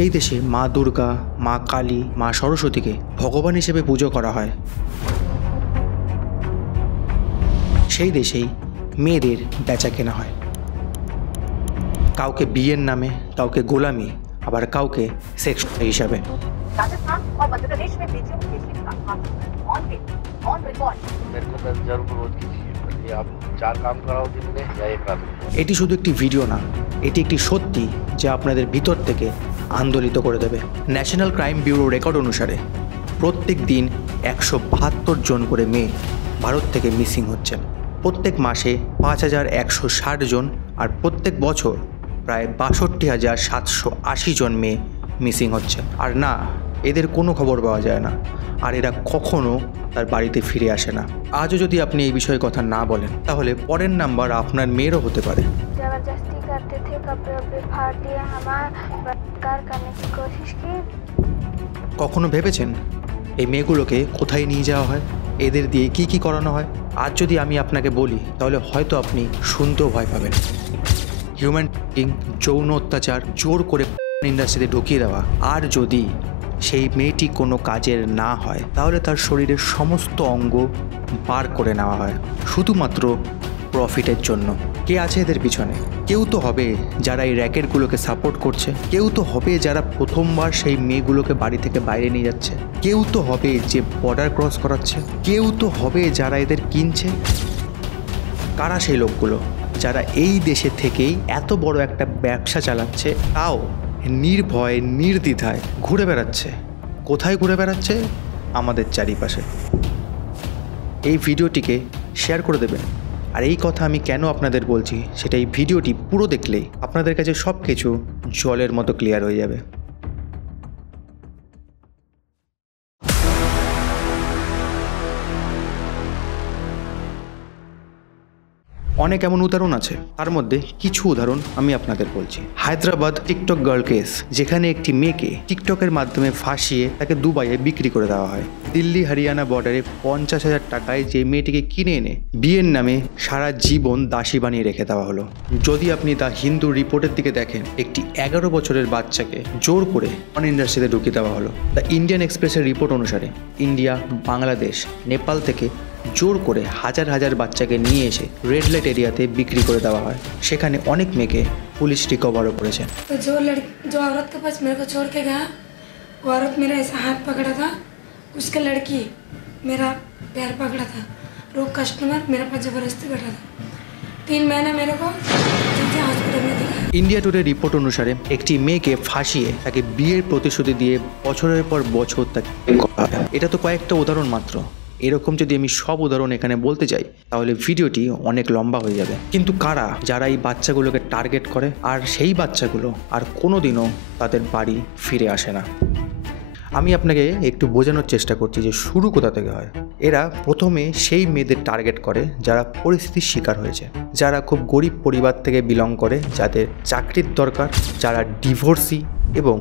যেই দেশে মা দুর্গা, মা কালী, মা সরস্বতীকে ভগবান হিসেবে পুজো করা হয়, সেই দেশেই মেয়েদের বেচা কেনা হয়। কাউকে বিয়ের নামে, কাউকে গোলামি, আবার কাউকে সেক্স হিসাবে। राजस्थान और मध्य प्रदेश में बेटियों को बेचने का काम ऑन रिकॉर्ड। मेरे को 10,000 रुपये रोज की चाहिए। आप 4 काम कराओ दिन में या 1 रात में। এটি শুধু একটি ভিডিও না, এটি একটি সত্যি যা আপনাদের ভিতর থেকে আন্দোলিত করে দেবে। ন্যাশনাল ক্রাইম ব্যুরো রেকর্ড অনুসারে প্রত্যেক দিন 172 জন করে মেয়ে ভারত থেকে মিসিং হচ্ছেন। প্রত্যেক মাসে 5,160 জন, আর প্রত্যেক বছর প্রায় 62,780 জন মেয়ে মিসিং হচ্ছে। আর না, এদের কোনো খবর পাওয়া যায় না, আর এরা কখনো তার বাড়িতে ফিরে আসে না। আজও যদি আপনি এই বিষয়ে কথা না বলেন, তাহলে পরের নাম্বার আপনার মেয়েরও হতে পারে। जबरदस्ती करते थे, कपड़े वपड़े फाड़ दिए, हमारा बलात्कार करने की कोशिश की। কখনো ভেবেছেন এই মেয়েগুলোকে কোথায় নিয়ে যাওয়া হয়, এদের দিয়ে কি কি করানো হয়? আজ যদি আমি আপনাকে বলি, তাহলে হয়তো আপনি শুনতেও ভয় পাবেন। হিউম্যান ট্রাফিকিং, যৌন অত্যাচার, জোর করে ইন্ডাস্ট্রিতে ঢুকিয়ে দেওয়া। আর যদি সেই মেয়েটি কোনো কাজের না হয়, তাহলে তার শরীরের সমস্ত অঙ্গ বার করে নেওয়া হয় শুধুমাত্র প্রফিটের জন্য। কে আছে এদের পিছনে? কেউ তো হবে যারা এই র্যাকেটগুলোকে সাপোর্ট করছে, কেউ তো হবে যারা প্রথমবার সেই মেয়েগুলোকে বাড়ি থেকে বাইরে নিয়ে যাচ্ছে, কেউ তো হবে যে বর্ডার ক্রস করাচ্ছে, কেউ তো হবে যারা এদের কিনছে। কারা সেই লোকগুলো যারা এই দেশে থেকেই এত বড় একটা ব্যবসা চালাচ্ছে, তাও নির্ভয় নির্দ্বিধায় ঘুরে বেড়াচ্ছে? কোথায় ঘুরে বেড়াচ্ছে? আমাদের চারিপাশে। এই ভিডিওটিকে শেয়ার করে দেবেন। আর এই কথা আমি কেন আপনাদের বলছি, সেটা এই ভিডিওটি পুরো দেখলেই আপনাদের কাছে সব কিছু জলের মতো ক্লিয়ার হয়ে যাবে। অনেক এমন উদাহরণ আছে, তার মধ্যে কিছু উদাহরণ আমি আপনাদের বলছি। হায়দ্রাবাদ টিকটক গার্ল কেস, যেখানে একটি মেয়েকে টিকটকের মাধ্যমে ফাঁসিয়ে তাকে দুবাইয়ে বিক্রি করে দেওয়া হয়। দিল্লি হরিয়ানা বর্ডারে 50,000 টাকায় যে মেয়েটিকে কিনে এনে বিয়ের নামে সারা জীবন দাসী বানিয়ে রেখে দেওয়া হলো। যদি আপনি দ্য হিন্দু রিপোর্টের দিকে দেখেন, একটি 11 বছরের বাচ্চাকে জোর করে অন ইন্ডাস্ট্রিতে ঢুকিয়ে দেওয়া হলো। দ্য ইন্ডিয়ান এক্সপ্রেসের রিপোর্ট অনুসারে ইন্ডিয়া, বাংলাদেশ, নেপাল থেকে জোর করে হাজার হাজার বাচ্চাকে নিয়ে এসে রেড লাইট এরিয়াতে বিক্রি করে দেওয়া হয়। সেখানে অনেক মেয়েকে পুলিশ রিকভারও করেছে। तो जो औरत के पास मेरे को छोड़ के गया, वो औरत मेरा ऐसा हाथ पकड़ा था, उसका लड़की मेरा पैर पकड़ा था, वो कस्टमर मेरे पास ज़बरदस्ती बैठा था। 3 महीना मेरे को हॉस्पिटल में दिखाया। ইন্ডিয়া টুডে রিপোর্ট অনুসারে একটি মেয়েকে ফাঁসিয়ে তাকে বিয়ের প্রতিশ্রুতি দিয়ে বছরের পর বছর তাকে করা হয়। এটা তো কয়েকটা উদাহরণ মাত্র। এরকম যদি আমি সব উদাহরণ এখানে বলতে যাই, তাহলে ভিডিওটি অনেক লম্বা হয়ে যাবে। কিন্তু কারা যারা এই বাচ্চাগুলোকে টার্গেট করে, আর সেই বাচ্চাগুলো আর কোনোদিনও তাদের বাড়ি ফিরে আসে না? আমি আপনাকে একটু বোঝানোর চেষ্টা করছি যে শুরু কোথা থেকে হয়। এরা প্রথমে সেই মেয়েদের টার্গেট করে যারা পরিস্থিতির শিকার হয়েছে, যারা খুব গরিব পরিবার থেকে বিলং করে, যাদের চাকরির দরকার, যারা ডিভোর্সি, এবং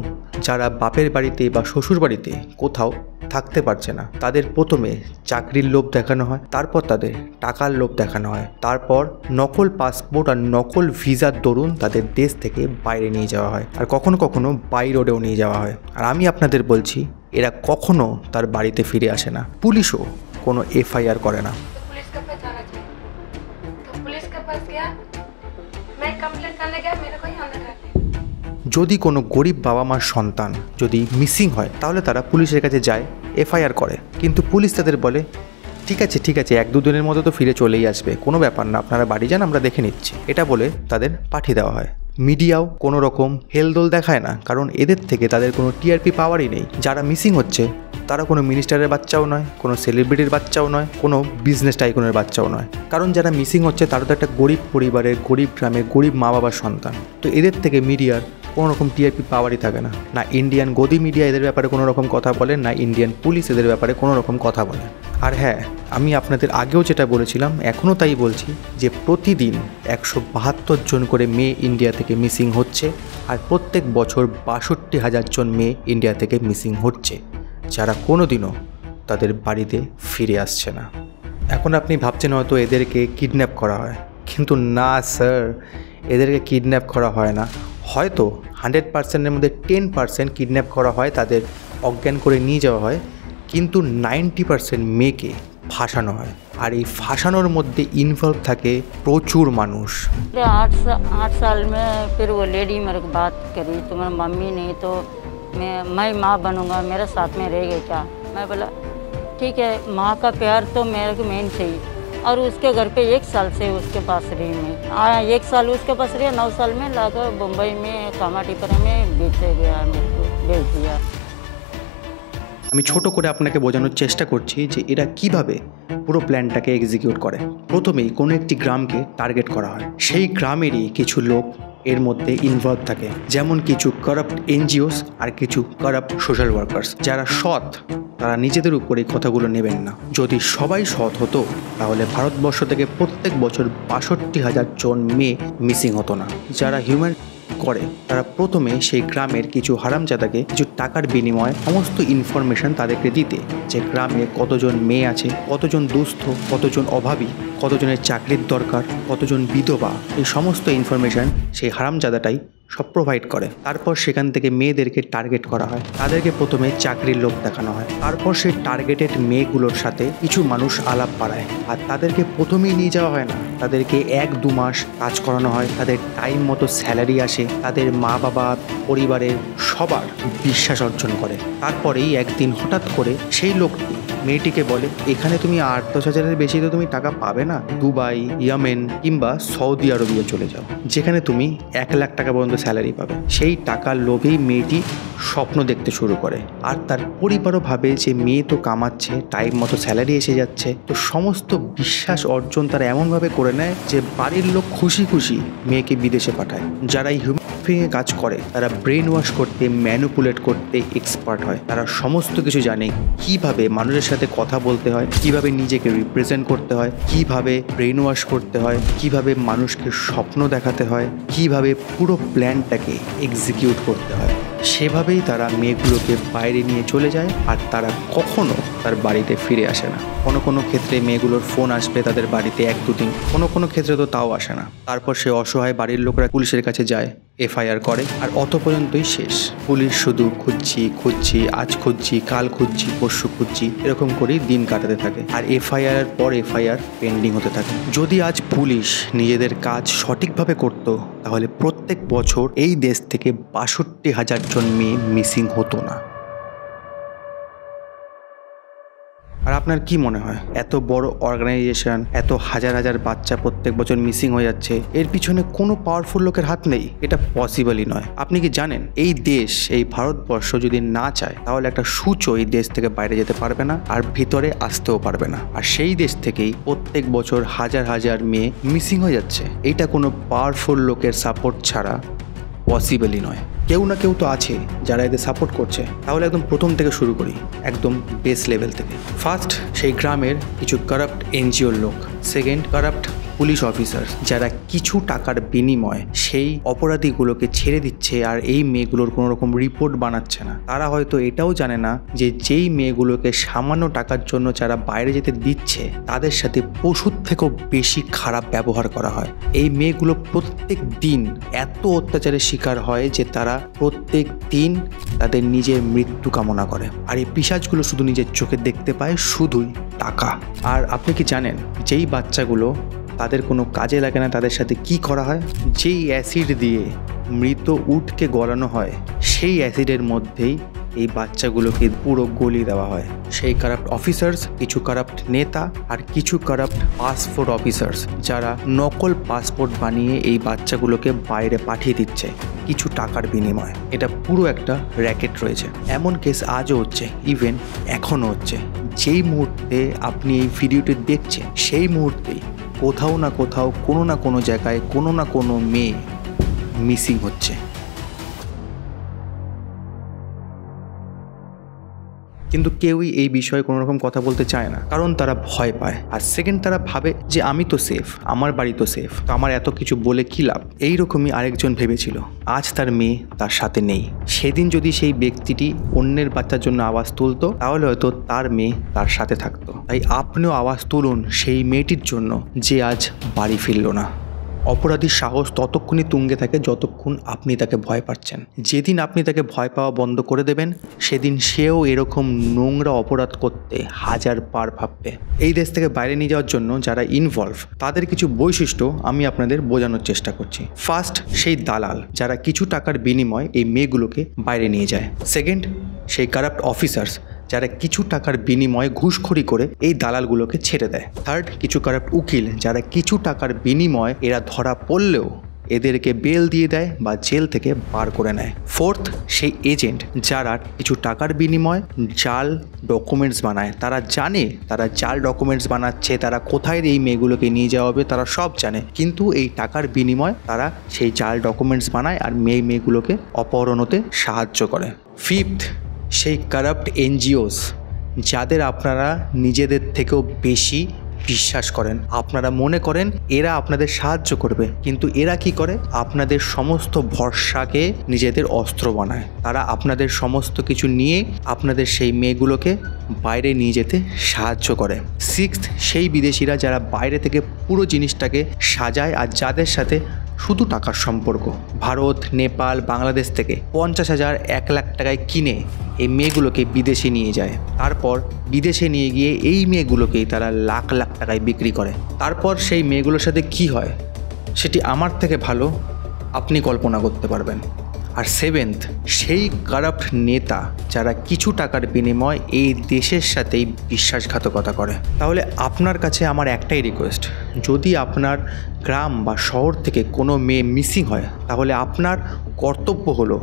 যারা বাপের বাড়িতে বা শ্বশুর বাড়িতে কোথাও থাকতে পারছে না। তাদের প্রথমে চাকরির লোভ দেখানো হয়, তারপর তাদের টাকার লোভ দেখানো হয়, তারপর নকল পাসপোর্ট আর নকল ভিসার দরুন তাদের দেশ থেকে বাইরে নিয়ে যাওয়া হয়, আর কখনো কখনো বাই রোডেও নিয়ে যাওয়া হয়। আর আমি আপনাদের বলছি, এরা কখনো তার বাড়িতে ফিরে আসে না। পুলিশও কোনো FIR করে না। पुलिस के पास जाना चाहिए, तो पुलिस के पास गया, मैं कंप्लेंट करने गया, मेरे को ही अंदर कर दिया। যদি কোনো গরিব বাবা মার সন্তান যদি মিসিং হয়, তাহলে তারা পুলিশের কাছে যায়, FIR করে, কিন্তু পুলিশ তাদের বলে ঠিক আছে 1-2 দিনের মধ্যে তো ফিরে চলেই আসবে, কোনো ব্যাপার না, আপনারা বাড়ি যান, আমরা দেখে নিচ্ছি। এটা বলে তাদের পাঠিয়ে দেওয়া হয়। মিডিয়াও কোনো রকম হেলদোল দেখায় না, কারণ এদের থেকে তাদের কোনো TRP পাওয়ারই নেই। যারা মিসিং হচ্ছে তারা কোনো মিনিস্টারের বাচ্চাও নয়, কোনো সেলিব্রিটির বাচ্চাও নয়, কোনো বিজনেস টাইকুনের বাচ্চাও নয়। কারণ যারা মিসিং হচ্ছে তারা তো একটা গরিব পরিবারের, গরিব গ্রামের, গরিব মা বাবার সন্তান। তো এদের থেকে মিডিয়ার কোনো রকম TRP পাওয়ারই থাকে না। না ইন্ডিয়ান গদি মিডিয়া এদের ব্যাপারে কোনো রকম কথা বলে, না ইন্ডিয়ান পুলিশ এদের ব্যাপারে কোনো রকম কথা বলে। আর হ্যাঁ, আমি আপনাদের আগেও যেটা বলেছিলাম, এখনও তাই বলছি, যে প্রতিদিন 172 জন করে মেয়ে ইন্ডিয়া থেকে মিসিং হচ্ছে, আর প্রত্যেক বছর 62,000 জন মেয়ে ইন্ডিয়া থেকে মিসিং হচ্ছে, যারা কোনোদিনও তাদের বাড়িতে ফিরে আসছে না। এখন আপনি ভাবছেন হয়তো এদেরকে কিডন্যাপ করা হয়, কিন্তু না স্যার, এদেরকে কিডন্যাপ করা হয় না। হয়তো 100%-এর মধ্যে 10% কিডন্যাপ করা হয়, তাদের অজ্ঞান করে নিয়ে যাওয়া হয়, কিন্তু 90% মেয়েকে ফাঁসানো হয়। আর এই ফাঁসানোর মধ্যে ইনভলভ থাকে প্রচুর মানুষ। 8 साल में फिर वो लेडी मेरे को बात करी, तुम्हारी मम्मी नहीं तो मैं माँ बनूंगा, मेरे साथ में रहेगा क्या? मैं बोला ठीक है, माँ का प्यार तो मेरे को मेन चाहिए। और उसके घर पे 1 साल से उसके पास रही मैं, 1 साल उसके पास रही, 9 साल में लाकर मुंबई में कामाटीपुरा में बेचे गया, मेरे को बेच दिया। আমি ছোট করে আপনাকে বোঝানোর চেষ্টা করছি যে এরা কিভাবে পুরো প্ল্যানটাকে এক্সিকিউট করে। প্রথমেই কোনো একটি গ্রামকে টার্গেট করা হয়, সেই গ্রামেরই কিছু লোক এর মধ্যে ইনভলভ থাকে, যেমন কিছু কারাপ্ট এনজিওস আর কিছু কারাপ্ট সোশ্যাল ওয়ার্কার্স। যারা সৎ তারা নিজেদের উপর এই কথাগুলো নেবেন না। যদি সবাই সৎ হতো তাহলে ভারতবর্ষ থেকে প্রত্যেক বছর 62,000 জন মেয়ে মিসিং হতো না। যারা হিউম্যান করে তারা প্রথমে সেই গ্রামের কিছু হারামজাদাকে কিছু টাকার বিনিময়ে সমস্ত ইনফরমেশন তাদেরকে দিতে, যে গ্রামে কতজন মেয়ে আছে, কতজন দুস্থ, কতজন অভাবী, কতজনের চাকরির দরকার, কতজন বিধবা, এই সমস্ত ইনফরমেশন সেই হারামজাদাটাই সব প্রোভাইড করে। তারপর সেখান থেকে মেয়েদেরকে টার্গেট করা হয়, তাদেরকে প্রথমে চাকরির লোক দেখানো হয়, তারপর সেই টার্গেটেড মেয়েগুলোর সাথে কিছু মানুষ আলাপ পাড়ায়, আর তাদেরকে প্রথমেই নিয়ে যাওয়া হয় না, তাদেরকে 1-2 মাস কাজ করানো হয়, তাদের টাইম মতো স্যালারি আসে, তাদের মা বাবা পরিবারের সবার বিশ্বাস অর্জন করে। তারপরেই একদিন হঠাৎ করে সেই লোকটি মেয়েটিকে বলে, এখানে তুমি 8-10 হাজারের বেশি তো তুমি টাকা পাবে না, দুবাই, ইয়েমেন কিংবা সৌদি আরবিয়া চলে যাও, যেখানে তুমি 1 লাখ টাকা পর্যন্ত স্যালারি পাবে। সেই টাকার লোভেই মেয়েটি স্বপ্ন দেখতে শুরু করে, আর তার পরিবারও ভাবে যে মেয়ে তো কামাচ্ছে, টাইম মতো স্যালারি এসে যাচ্ছে, তো সমস্ত বিশ্বাস অর্জন তারা এমনভাবে করে নেয় যে বাড়ির লোক খুশি খুশি মেয়েকে বিদেশে পাঠায়। যারা এই হিউম্যান কাজ করে তারা ব্রেন ওয়াশ করতে, ম্যানিপুলেট করতে এক্সপার্ট হয়। তারা সমস্ত কিছু জানে, কিভাবে মানুষের সাথে কথা বলতে হয়, কিভাবে নিজেকে রিপ্রেজেন্ট করতে হয়, কিভাবে ব্রেন ওয়াশ করতে হয়, কিভাবে মানুষকে স্বপ্ন দেখাতে হয়, কিভাবে পুরো প্ল্যানটাকে এক্সিকিউট করতে হয়। সেভাবেই তারা মেয়েগুলোকে বাইরে নিয়ে চলে যায়, আর তারা কখনো তার বাড়িতে ফিরে আসে না। কোনো ক্ষেত্রে মেয়েগুলোর ফোন আসবে তাদের বাড়িতে 1-2 দিন, কোনো ক্ষেত্রে তো তাও আসে না। তারপর সে অসহায় বাড়ির লোকরা পুলিশের কাছে যায়, FIR করে, আর অত পর্যন্তই শেষ। পুলিশ শুধু খুঁজছি, আজ খুঁজছি, কাল খুঁজছি, পরশু খুঁজছি, এরকম করেই দিন কাটাতে থাকে, আর FIR পর FIR পেন্ডিং হতে থাকে। যদি আজ পুলিশ নিজেদের কাজ সঠিকভাবে করত তাহলে প্রত্যেক বছর এই দেশ থেকে 62,000 জন মেয়ে মিসিং হতো না। আর আপনার কি মনে হয়, এত বড় অর্গানাইজেশন, এত হাজার হাজার বাচ্চা প্রত্যেক বছর মিসিং হয়ে যাচ্ছে, এর পিছনে কোনো পাওয়ারফুল লোকের হাত নেই? এটা পসিবলই নয়। আপনি কি জানেন এই দেশ, এই ভারতবর্ষ যদি না চায় তাহলে একটা সূচও এই দেশ থেকে বাইরে যেতে পারবে না, আর ভিতরে আসতেও পারবে না। আর সেই দেশ থেকেই প্রত্যেক বছর হাজার হাজার মেয়ে মিসিং হয়ে যাচ্ছে। এইটা কোনো পাওয়ারফুল লোকের সাপোর্ট ছাড়া পসিবলই নয়। কেউ না কেউ তো আছে যারা এদের সাপোর্ট করছে। তাহলে একদম প্রথম থেকে শুরু করি, একদম বেস লেভেল থেকে। ফার্স্ট, সেই গ্রামের কিছু কারাপ্ট NGOর লোক। সেকেন্ড, কারাপ্ট পুলিশ অফিসার, যারা কিছু টাকার বিনিময়ে সেই অপরাধীগুলোকে ছেড়ে দিচ্ছে আর এই মেয়েগুলোর কোনো রকম রিপোর্ট বানাচ্ছে না। তারা হয়তো এটাও জানে না যে যেই মেয়েগুলোকে সামান্য টাকার জন্য যারা বাইরে যেতে দিচ্ছে তাদের সাথে পশুর থেকেও বেশি খারাপ ব্যবহার করা হয়। এই মেয়েগুলো প্রত্যেক দিন এত অত্যাচারের শিকার হয় যে তারা প্রত্যেক দিন তাদের নিজের মৃত্যু কামনা করে। আর এই পিশাচগুলো শুধু নিজের চোখে দেখতে পায় শুধুই টাকা। আর আপনি কি জানেন যেই বাচ্চাগুলো তাদের কোনো কাজে লাগে না তাদের সাথে কি করা হয়? যেই অ্যাসিড দিয়ে মৃত উটকে গলানো হয় সেই অ্যাসিডের মধ্যেই এই বাচ্চাগুলোকে পুরো গলিয়ে দেওয়া হয়। সেই কারাপ্ট অফিসার্স, কিছু কারাপ্ট নেতা আর কিছু কারাপ্ট পাসপোর্ট অফিসার্স, যারা নকল পাসপোর্ট বানিয়ে এই বাচ্চাগুলোকে বাইরে পাঠিয়ে দিচ্ছে কিছু টাকার বিনিময়ে। এটা পুরো একটা র্যাকেট রয়েছে। এমন কেস আজও হচ্ছে, ইভেন এখনও হচ্ছে। যেই মুহূর্তে আপনি এই ভিডিওটি দেখছেন সেই মুহূর্তেই কোথাও না কোথাও, কোনো না কোনো জায়গায়, কোনো না কোনো মেয়ে মিসিং হচ্ছে। কিন্তু কেউই এই বিষয়ে কোনো রকম কথা বলতে চায় না, কারণ তারা ভয় পায়। আর সেকেন্ড, তারা ভাবে যে আমি তো সেফ, আমার বাড়ি তো সেফ, তো আমার এত কিছু বলে কী লাভ। এইরকমই আরেকজন ভেবেছিল। আজ তার মেয়ে তার সাথে নেই। সেদিন যদি সেই ব্যক্তিটি অন্যের বাচ্চার জন্য আওয়াজ তুলতো তাহলে হয়তো তার মেয়ে তার সাথে থাকতো। তাই আপনিও আওয়াজ তুলুন সেই মেয়েটির জন্য যে আজ বাড়ি ফিরল না। অপরাধীর সাহস ততক্ষণই তুঙ্গে থাকে যতক্ষণ আপনি তাকে ভয় পাচ্ছেন। যেদিন আপনি তাকে ভয় পাওয়া বন্ধ করে দেবেন সেদিন সেও এরকম নোংরা অপরাধ করতে হাজার বার ভাববে। এই দেশ থেকে বাইরে নিয়ে যাওয়ার জন্য যারা ইনভলভ তাদের কিছু বৈশিষ্ট্য আমি আপনাদের বোঝানোর চেষ্টা করছি। ফার্স্ট, সেই দালাল যারা কিছু টাকার বিনিময়ে এই মেয়েগুলোকে বাইরে নিয়ে যায়। সেকেন্ড, সেই কারাপ্ট অফিসার্স যারা কিছু টাকার বিনিময়ে ঘুষখড়ি করে এই দালালগুলোকে ছেড়ে দেয়। থার্ড, কিছু কারাপ্ট উকিল যারা কিছু টাকার বিনিময়ে এরা ধরা পড়লেও এদেরকে বেল দিয়ে দেয় বা জেল থেকে বার করে নেয়। ফোর্থ, সেই এজেন্ট যারা কিছু টাকার বিনিময়ে জাল ডকুমেন্টস বানায়। তারা জানে তারা জাল ডকুমেন্টস বানাচ্ছে, তারা কোথায় এই মেয়েগুলোকে নিয়ে যাওয়া হবে তারা সব জানে, কিন্তু এই টাকার বিনিময়ে তারা সেই জাল ডকুমেন্টস বানায় আর মেয়েগুলোকে অপহরণ হতে সাহায্য করে। ফিফথ, সেই কারাপ্ট এনজিওস যাদের আপনারা নিজেদের থেকেও বেশি বিশ্বাস করেন। আপনারা মনে করেন এরা আপনাদের সাহায্য করবে, কিন্তু এরা কি করে? আপনাদের সমস্ত ভরসাকে নিজেদের অস্ত্র বানায়। তারা আপনাদের সমস্ত কিছু নিয়ে আপনাদের সেই মেয়েগুলোকে বাইরে নিয়ে যেতে সাহায্য করে। সিক্সথ, সেই বিদেশিরা যারা বাইরে থেকে পুরো জিনিসটাকে সাজায় আর যাদের সাথে শুধু টাকার সম্পর্ক। ভারত, নেপাল, বাংলাদেশ থেকে 50,000 1 লাখ টাকায় কিনে এই মেয়েগুলোকে বিদেশে নিয়ে যায়। তারপর বিদেশে নিয়ে গিয়ে এই মেয়েগুলোকেই তারা লাখ লাখ টাকায় বিক্রি করে। তারপর সেই মেয়েগুলোর সাথে কি হয় সেটি আমার থেকে ভালো আপনি কল্পনা করতে পারবেন। আর সেভেন্থ, সেই কারাপ্ট নেতা যারা কিছু টাকার বিনিময়ে এই দেশের সাথেই বিশ্বাসঘাতকতা করে। তাহলে আপনার কাছে আমার একটাই রিকোয়েস্ট, যদি আপনার গ্রাম বা শহর থেকে কোনো মেয়ে মিসিং হয় তাহলে আপনার কর্তব্য হলো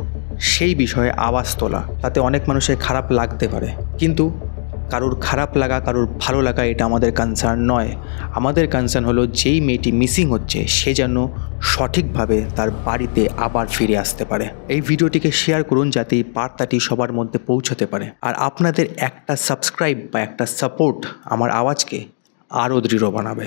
সেই বিষয়ে আওয়াজ তোলা। তাতে অনেক মানুষের খারাপ লাগতে পারে, কিন্তু কারোর খারাপ লাগা কারোর ভালো লাগা এটা আমাদের কনসার্ন নয়। আমাদের কনসার্ন হলো যেই মেয়েটি মিসিং হচ্ছে সে যেন সঠিকভাবে তার বাড়িতে আবার ফিরে আসতে পারে। এই ভিডিওটিকে শেয়ার করুন যাতে এই বার্তাটি সবার মধ্যে পৌঁছাতে পারে। আর আপনাদের একটা সাবস্ক্রাইব বা একটা সাপোর্ট আমার আওয়াজকে আরও দৃঢ় বানাবে।